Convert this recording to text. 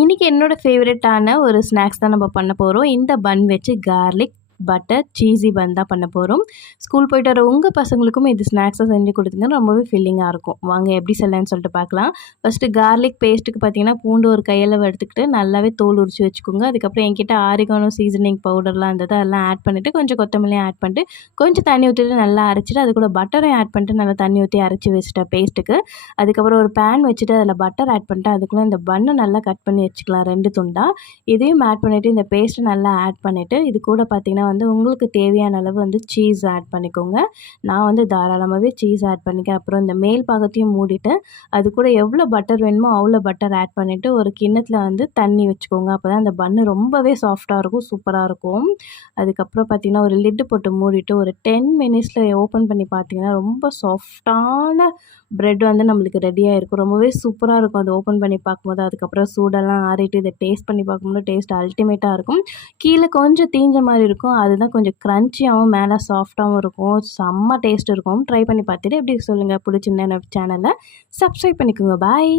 இன்னைக்கு என்னோட ஃபேவரட்டான ஒரு ஸ்நாக்ஸ் தான் நம்ம பண்ண போறோம். இந்த பன் வச்சு கார்லிக் பட்டர் சீஸி பன் தான் பண்ண போறோம். ஸ்கூல் போயிட்டு வர உங்க பசங்களுக்கும் இது ஸ்நாக்ஸா செஞ்சு குடுத்தீங்கன்னா ரொம்பவே ஃபில்லிங்கா இருக்கும். வாங்க எப்படி செய்யலாம்னு சொல்லிட்டு பார்க்கலாம். ஃபர்ஸ்ட்டு கார்லிக் பேஸ்ட்டுக்கு பார்த்தீங்கன்னா, பூண்டு ஒரு கையளவு எடுத்துக்கிட்டு நல்லாவே தோல் உரிச்சு வச்சுக்கோங்க. அதுக்கப்புறம் என்கிட்ட ஆரிகானோ சீசனிங் பவுடர்லாம் இருந்தது. அதெல்லாம் ஆட் பண்ணிட்டு, கொஞ்சம் கொத்தமல்லியும் ஆட் பண்ணிட்டு, கொஞ்சம் தண்ணி ஊத்திட்டு நல்லா அரைச்சுட்டு, அது கூட பட்டரையும் ஆட் பண்ணிட்டு நல்லா தண்ணி ஊத்தி அரைச்சு வச்சுட்டேன் பேஸ்ட்டுக்கு. அதுக்கப்புறம் ஒரு பேன் வச்சுட்டு அதில பட்டர் ஆட் பண்ணிட்டு, அதுக்குள்ள இந்த பன்ன நல்லா கட் பண்ணி வச்சுக்கலாம் 2 துண்டா. இதையும் ஆட் பண்ணிட்டு, இந்த பேஸ்ட்ட நல்லா ஆட் பண்ணிட்டு, இது கூட பார்த்தீங்கன்னா வந்து உங்களுக்கு தேவையான அளவு வந்து சீஸ் ஆட் பண்ணிக்கோங்க. நான் வந்து தாராளமாவே சீஸ் ஆட் பண்ணிக்கிறேன். அப்புறம் இந்த மேல் பாகத்தையும் மூடிட்டு, அது கூட எவ்வளோ பட்டர் வேணுமோ அவ்வளோ பட்டர் ஆட் பண்ணிட்டு, ஒரு கிண்ணத்தில வந்து தண்ணி வச்சுக்கோங்க. அப்பதான் அந்த பன்னு ரொம்பவே சாஃப்ட்டா இருக்கும். சூப்பரா இருக்கும். அதுக்கப்புறம் பார்த்தீங்கன்னா, ஒரு லிட்டு போட்டு மூடிட்டு ஒரு 10 மினிட்ஸில் ஓப்பன் பண்ணி பார்த்தீங்கன்னா, ரொம்ப சாஃப்ட்டான பிரெட் வந்து நம்மளுக்கு ரெடியா இருக்கும். ரொம்பவே சூப்பரா இருக்கும். அது ஓப்பன் பண்ணி பார்க்கும்போது, அதுக்கப்புறம் சூடெல்லாம் ஆறிட்டு இத டேஸ்ட் பண்ணி பார்க்கும்போது டேஸ்ட் அல்டிமேட்டா இருக்கும். கீழ கொஞ்சம் தீஞ்ச மாரி இருக்கும். அதுதான் கொஞ்சம் கிரன்ச்சியாவும், மேல சாஃப்ட்டாவும் இருக்கும். செம்ம டேஸ்ட் இருக்கும். ட்ரை பண்ணி பார்த்துட்டு எப்படி சொல்லுங்க? பிடிச்சிருந்தா என்னோட சேனல சப்ஸ்கிரைப் பண்ணிக்கோங்க. பாய்.